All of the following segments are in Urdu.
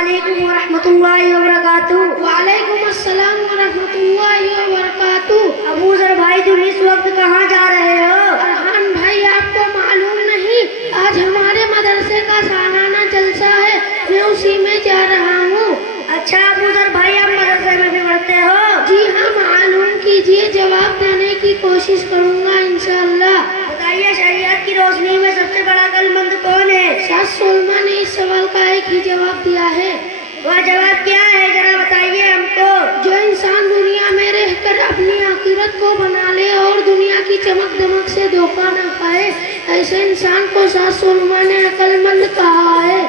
علیکم ورحمۃ اللہ وبرکاتہ۔ وعلیکم السلام ورحمۃ اللہ وبرکاتہ۔ ابو ذر بھائی تم اس وقت کہاں جا رہے ہو؟ فرحان بھائی آپ کو معلوم نہیں آج ہمارے مدرسے کا سالانہ جلسہ ہے، میں اسی میں جا رہا ہوں۔ اچھا ابو ذر بھائی آپ مدرسے میں بھی پڑھتے ہو؟ جی ہاں معلوم کیجیے، جواب دینے کی کوشش کروں گا انشاءاللہ۔ بتائیے شریعت کی روشنی میں سب سے بڑا عقل مند کون ہے؟ شاہ سلمان نے اس سوال کا ایک ہی جواب دیا ہے۔ وہ جواب کیا ہے ذرا بتائیے ہم کو۔ جو انسان دنیا میں رہ کر اپنی آخرت کو بنا لے اور دنیا کی چمک دمک سے دھوکہ نہ کھائے، ایسے انسان کو شاہ سلمان نے عقل مند کہا ہے۔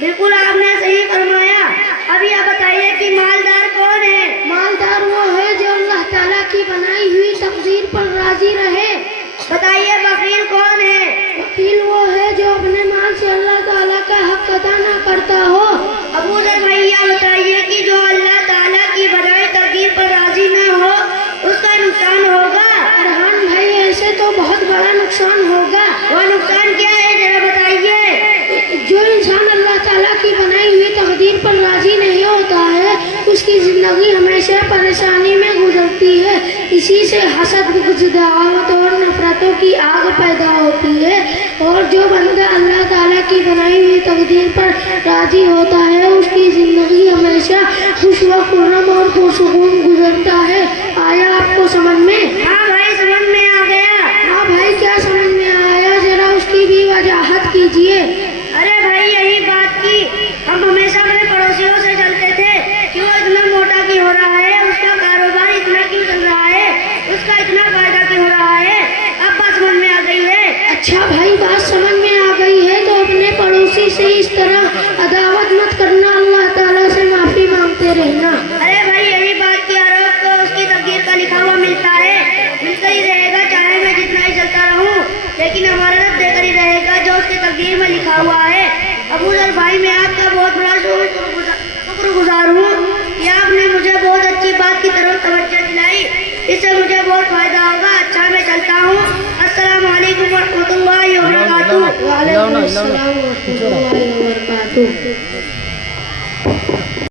بالکل آپ نے صحیح فرمایا۔ اب یہ بتائیے کہ مالدار کون ہے؟ مالدار وہ ہے جو اللہ تعالیٰ کی بنائی ہوئی تقدیر پر راضی رہے۔ بتائیے بخیل کون ہے؟ وکیل وہ ہے جو اپنے مال سے اللہ تعالیٰ کا حق ادا نہ کرتا ہو۔ ابو ذر بھیا بتائیے کہ جو اللہ تعالیٰ کی بنائی تقدیر پر راضی نہ ہو اس کا نقصان ہوگا؟ فرحان بھائی ایسے تو بہت بڑا نقصان ہوگا۔ وہ نقصان کیا ہے ذرا بتائیے۔ جو انسان اللہ تعالیٰ کی بنائی ہوئی تقدیر پر راضی نہیں ہوتا ہے اس کی زندگی ہمیشہ پریشانی میں گزرتی ہے، اسی سے حسد، بغض، عداوت اور نفرتوں کی آگ پیدا ہوتی ہے۔ اور جو بندہ اللہ تعالیٰ کی بنائی ہوئی تقدیر پر راضی ہوتا ہے اس کی زندگی ہمیشہ خوش و خرم اور پرسکون گزرتا ہے۔ آیا آپ کو سمجھ میں؟ ہاں بھائی سمجھ میں آ گیا۔ ہاں بھائی کیا سمجھ میں آیا، ذرا اس کی بھی وضاحت کیجیے۔ ارے بھائی یہی بات کی ہم ہمیشہ اپنے پڑوسیوں سے چلتے تھے کہ وہ اتنا موٹا کیوں ہو رہا ہے، اس کا کاروبار اتنا کیوں چل رہا ہے، اس کا اتنا فائدہ کیوں ہو رہا ہے۔ اب بات سمجھ میں آ گئی ہے۔ اچھا بھائی بات سمجھ میں آ گئی ہے تو اپنے پڑوسی سے اس طرح عداوت مت کرنا، اللہ تعالیٰ سے معافی مانگتے رہنا۔ ارے بھائی یہی بات کی ہر وقت کو اس کی تقدیر کا لکھا ہوا ملتا ہے، ملتا ہی رہے گا چاہے میں جتنا ہی چلتا رہوں، لیکن ہمارا رب دے کر ہی رہے گا جو اس کی تقدیر میں لکھا ہوا ہے۔ ابو ذر بھائی میں آپ کا بہت بڑا شکر گزار ہوں کہ آپ نے مجھے بہت اچھی بات کی طرف توجہ دلائی، اس سے مجھے بہت فائدہ ہوگا۔ اچھا میں چلتا ہوں۔ السلام علیکم ورحمۃ اللہ وبرکاتہ۔ وعلیکم السلام ورحمۃ اللہ وبرکاتہ۔